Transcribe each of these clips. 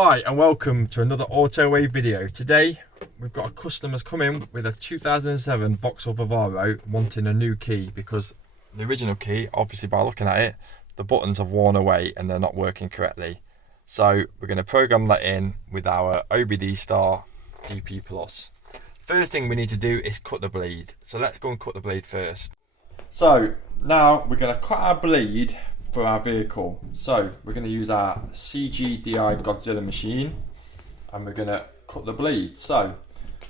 Hi and welcome to another Autowave video. Today we've got a customer's come in with a 2007 Vauxhall Vivaro wanting a new key because the original key, obviously by looking at it, the buttons have worn away and they're not working correctly. So we're going to program that in with our OBDStar DP Plus. First thing we need to do is cut the bleed. So let's go and cut the bleed first. So now we're going to cut our bleed for our vehicle. So we're going to use our CGDI Godzilla machine and we're going to cut the bleed. So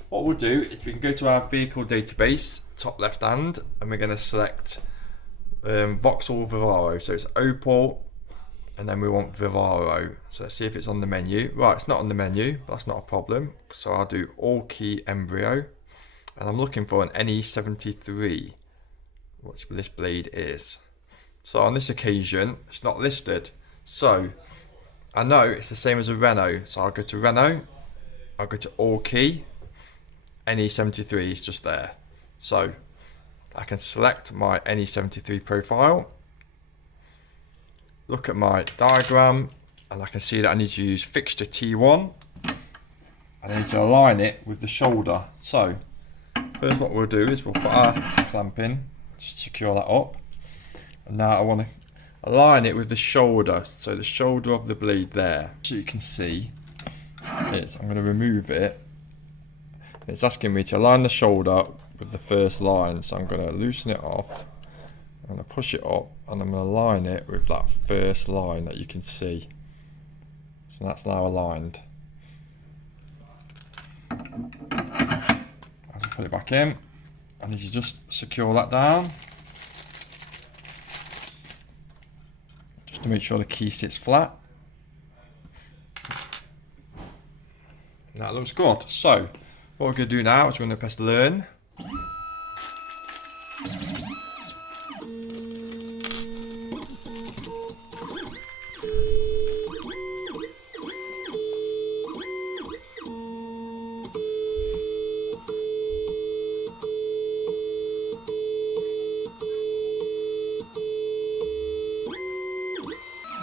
what we'll do is we can go to our vehicle database, top left hand, and we're going to select Vauxhall Vivaro. So it's Opel and then we want Vivaro. So let's see if it's on the menu. Right, it's not on the menu, but that's not a problem. So I'll do all key embryo and I'm looking for an NE73, which this blade is. So on this occasion, it's not listed. So I know it's the same as a Renault. So I'll go to Renault, I'll go to all key, NE73 is just there. So I can select my NE73 profile, look at my diagram, and I can see that I need to use fixture T1. I need to align it with the shoulder. So first what we'll do is we'll put our clamp in to secure that up. And now I want to align it with the shoulder, so the shoulder of the blade there. So you can see, I'm going to remove it. It's asking me to align the shoulder with the first line, so I'm going to loosen it off. I'm going to push it up and I'm going to align it with that first line that you can see. So that's now aligned. As I put it back in, I need to just secure that down, just to make sure the key sits flat. That looks good. So what we're going to do now is we're going to press learn.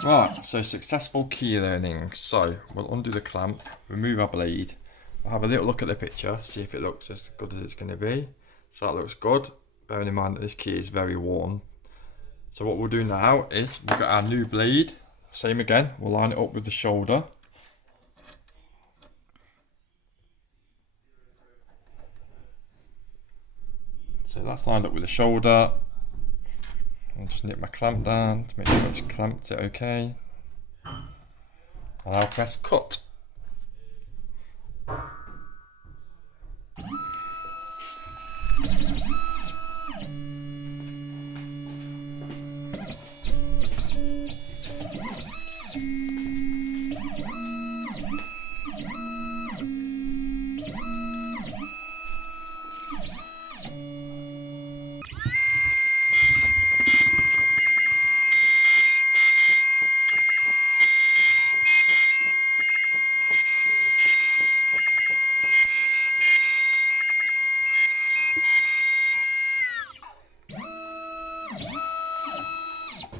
Right, so successful key learning. So we'll undo the clamp, remove our blade, we'll have a little look at the picture, see if it looks as good as it's going to be. So that looks good, bearing in mind that this key is very worn. So what we'll do now is we've got our new blade, same again, we'll line it up with the shoulder. So that's lined up with the shoulder. I'll just nip my clamp down to make sure it's clamped it okay. And I'll press cut.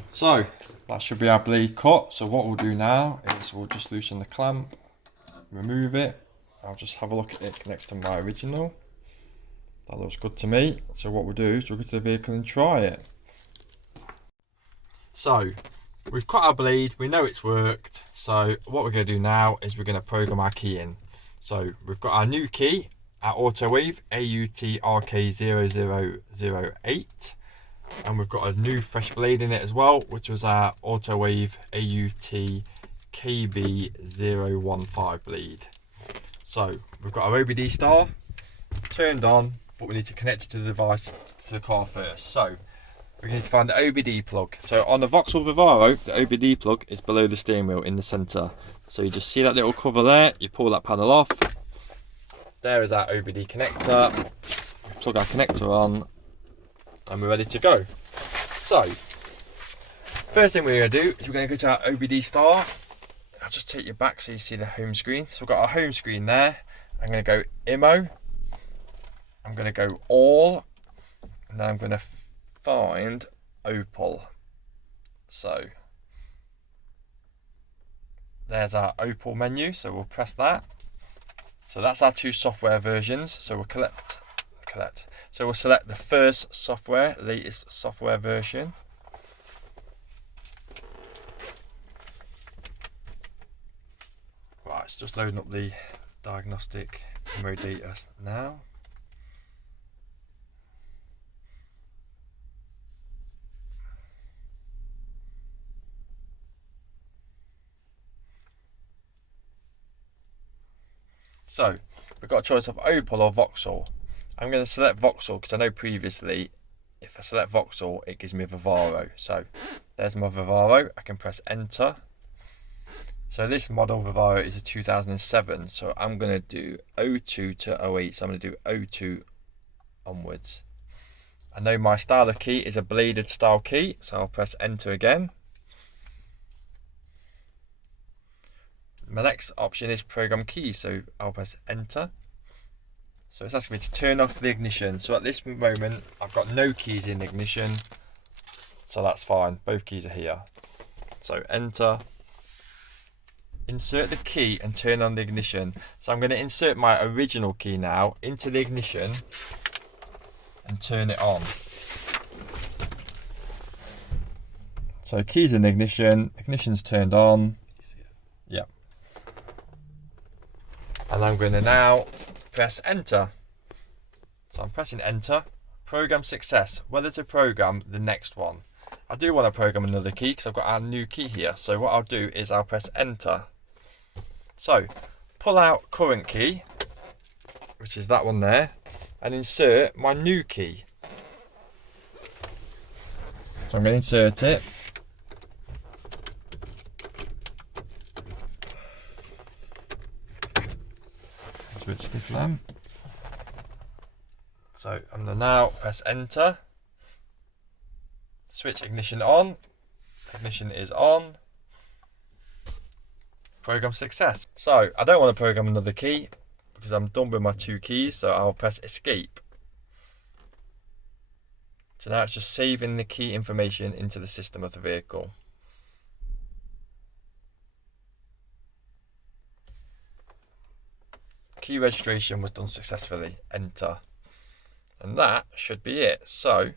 So that should be our blade cut. So what we'll do now is we'll just loosen the clamp, remove it. I'll just have a look at it next to my original. That looks good to me. So what we'll do is we'll go to the vehicle and try it. So we've cut our blade, we know it's worked. So what we're going to do now is we're going to program our key in. So we've got our new key, our Autowave AUTRK0008. And we've got a new fresh blade in it as well, which was our Autowave AUT KB015 bleed. So we've got our OBDStar turned on, but we need to connect it to the device, to the car first. So we need to find the OBD plug. So on the Vauxhall Vivaro, the OBD plug is below the steering wheel in the centre. So you just see that little cover there, you pull that panel off. There is our OBD connector. Plug our connector on and we're ready to go. So first thing we're going to do is we're going to go to our OBDStar. I'll just take you back so you see the home screen. So we've got our home screen there. I'm going to go IMO, I'm going to go all, and then I'm going to find Opel. So there's our Opal menu, so we'll press that. So that's our two software versions. So we'll So we'll select the first software, latest software version. Right, it's just loading up the diagnostic mode data now. So we've got a choice of Opal or Vauxhall. I'm going to select Vauxhall because I know previously if I select Vauxhall it gives me Vivaro. So there's my Vivaro. I can press enter. So this model Vivaro is a 2007, so I'm going to do 02 to 08, so I'm going to do 02 onwards. I know my style of key is a bladed style key, so I'll press enter again. My next option is program keys, so I'll press enter. So it's asking me to turn off the ignition. So at this moment I've got no keys in the ignition, so that's fine, both keys are here. So enter. Insert the key and turn on the ignition. So I'm going to insert my original key now into the ignition and turn it on. So keys in the ignition, ignition's turned on. Yeah. And I'm going to now press enter. So I'm pressing enter. Program success. Whether to program the next one. I do want to program another key because I've got our new key here. So what I'll do is I'll press enter. So pull out current key, which is that one there, and insert my new key. So I'm going to insert it. It's a bit stiff lamp. So I'm going to now press enter. Switch ignition on. Ignition is on. Program success. So I don't want to program another key because I'm done with my two keys, so I'll press escape. So now it's just saving the key information into the system of the vehicle. Key registration was done successfully. Enter. And that should be it. So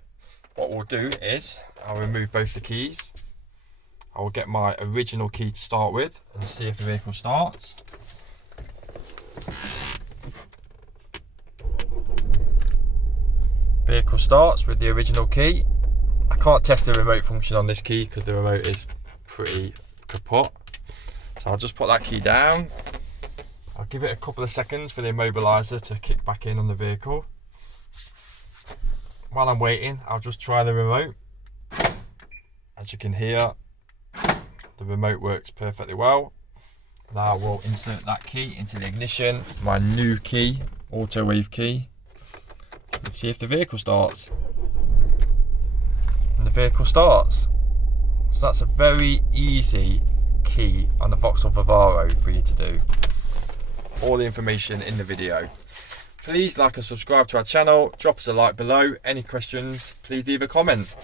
what we'll do is I'll remove both the keys. I will get my original key to start with and see if the vehicle starts. Vehicle starts with the original key. I can't test the remote function on this key because the remote is pretty kaput. So I'll just put that key down. I'll give it a couple of seconds for the immobiliser to kick back in on the vehicle. While I'm waiting, I'll just try the remote. As you can hear, the remote works perfectly well. Now we'll insert that key into the ignition, my new key, Autowave key, and see if the vehicle starts. And the vehicle starts. So that's a very easy key on the Vauxhall Vivaro for you to do. All the information in the video. Please like and subscribe to our channel, drop us a like below. Any questions, please leave a comment.